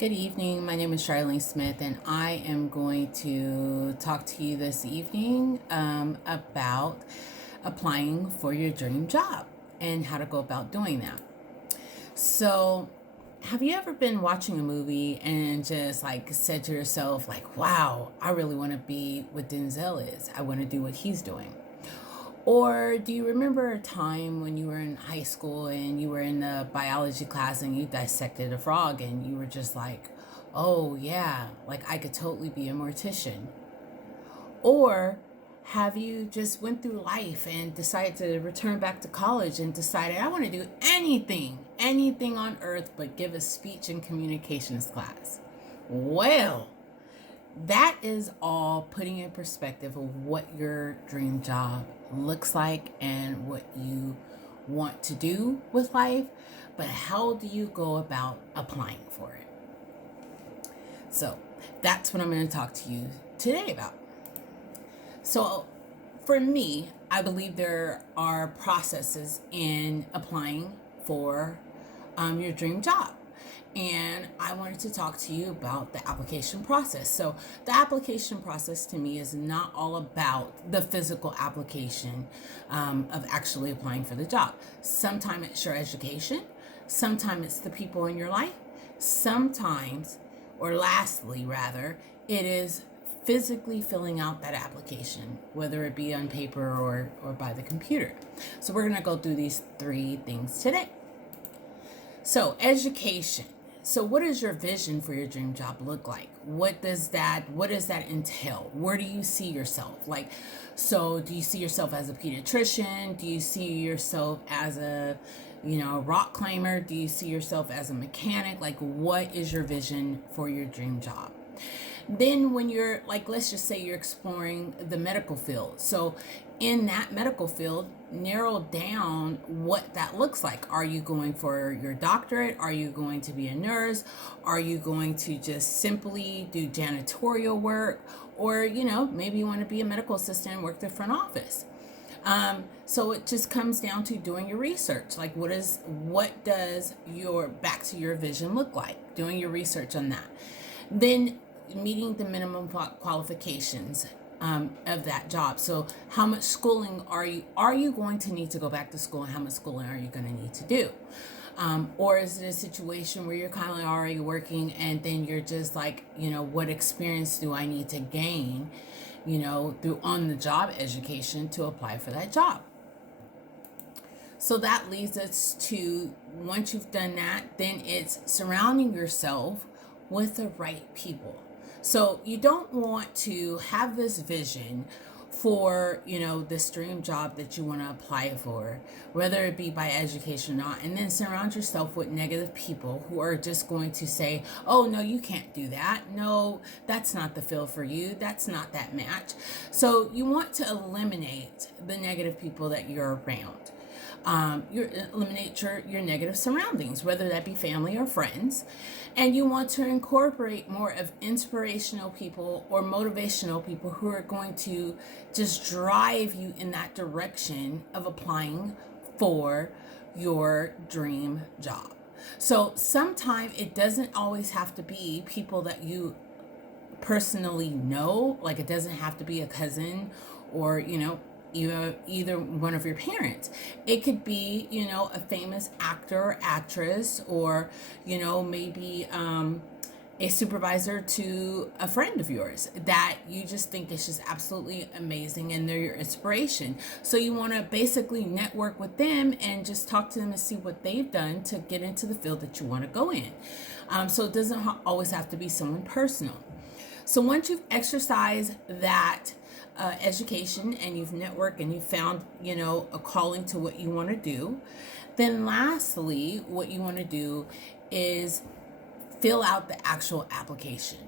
Good evening. My name is Charlene Smith, and I am going to talk to you this evening about applying for your dream job and how to go about doing that. So, have you ever been watching a movie and just like said to yourself, like, wow, I really want to be what Denzel is? I want to do what he's doing. Or do you remember a time when you were in high school and you were in the biology class and you dissected a frog and you were just like, oh yeah, like I could totally be a mortician? Or have you just went through life and decided to return back to college and decided I want to do anything on earth but give a speech and communications class? Well, that is all putting in perspective of what your dream job looks like and what you want to do with life, but how do you go about applying for it? So that's what I'm going to talk to you today about. So for me, I believe there are processes in applying for your dream job. And I wanted to talk to you about the application process. So the application process to me is not all about the physical application of actually applying for the job. Sometimes it's your education. Sometimes it's the people in your life. Sometimes, or lastly rather, it is physically filling out that application, whether it be on paper or by the computer. So we're going to go through these three things today. So education. So what does your vision for your dream job look like? What does that entail? Where do you see yourself? Like, so do you see yourself as a pediatrician? Do you see yourself as a, rock climber? Do you see yourself as a mechanic? Like, what is your vision for your dream job? Then when you're like, let's just say you're exploring the medical field. So in that medical field, narrow down what that looks like. Are you going for your doctorate? Are you going to be a nurse? Are you going to just simply do janitorial work? Or, maybe you want to be a medical assistant and work the front office. So it just comes down to doing your research. Like what does your back to your vision look like? Doing your research on that. Then meeting the minimum qualifications of that job. So how much schooling are you going to need to go back to school, and how much schooling are you going to need to do? Or is it a situation where you're kind of already working and then you're just like, what experience do I need to gain, through on-the-job education to apply for that job? So that leads us to, once you've done that, then it's surrounding yourself with the right people. So you don't want to have this vision for, this dream job that you want to apply for, whether it be by education or not, and then surround yourself with negative people who are just going to say, oh, no, you can't do that. No, that's not the field for you. That's not that match. So you want to eliminate the negative people that you're around. You eliminate your negative surroundings, whether that be family or friends, and you want to incorporate more of inspirational people or motivational people who are going to just drive you in that direction of applying for your dream job. So sometimes it doesn't always have to be people that you personally know, like it doesn't have to be a cousin or either one of your parents. It could be, a famous actor or actress, or, maybe a supervisor to a friend of yours that you just think is just absolutely amazing and they're your inspiration. So you want to basically network with them and just talk to them and see what they've done to get into the field that you want to go in. So it doesn't always have to be someone personal. So once you've exercised that education and you've networked and you've found, a calling to what you want to do, then lastly, what you want to do is fill out the actual application.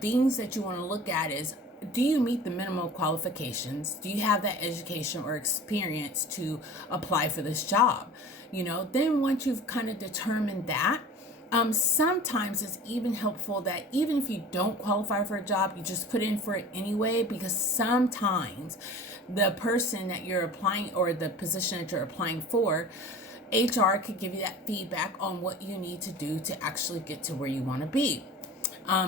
Things that you want to look at is, do you meet the minimum qualifications? Do you have that education or experience to apply for this job? Then once you've kind of determined that, sometimes it's even helpful that even if you don't qualify for a job, you just put in for it anyway, because sometimes the person that you're applying or the position that you're applying for HR could give you that feedback on what you need to do to actually get to where you want to be.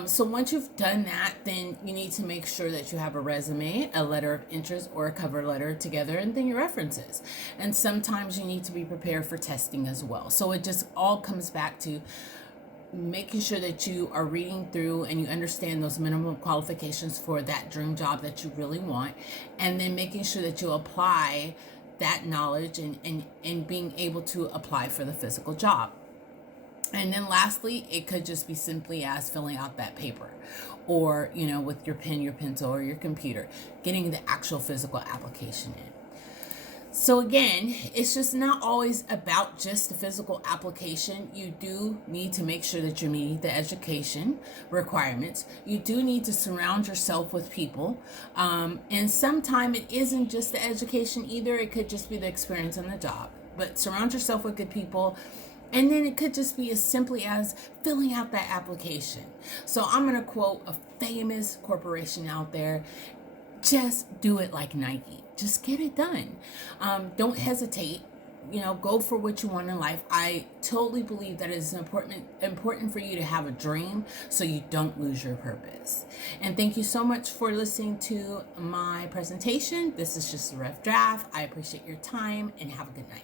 So once you've done that, then you need to make sure that you have a resume, a letter of interest, or a cover letter together, and then your references. And sometimes you need to be prepared for testing as well. So it just all comes back to making sure that you are reading through and you understand those minimum qualifications for that dream job that you really want, and then making sure that you apply that knowledge and being able to apply for the physical job. And then lastly, it could just be simply as filling out that paper, or, with your pen, your pencil, or your computer, getting the actual physical application in. So again, it's just not always about just the physical application. You do need to make sure that you're meeting the education requirements. You do need to surround yourself with people. And sometimes it isn't just the education either. It could just be the experience on the job. But surround yourself with good people. And then it could just be as simply as filling out that application. So I'm going to quote a famous corporation out there: just do it like Nike. Just get it done. Don't hesitate. Go for what you want in life. I totally believe that it is important for you to have a dream so you don't lose your purpose. And thank you so much for listening to my presentation. This is just a rough draft. I appreciate your time and have a good night.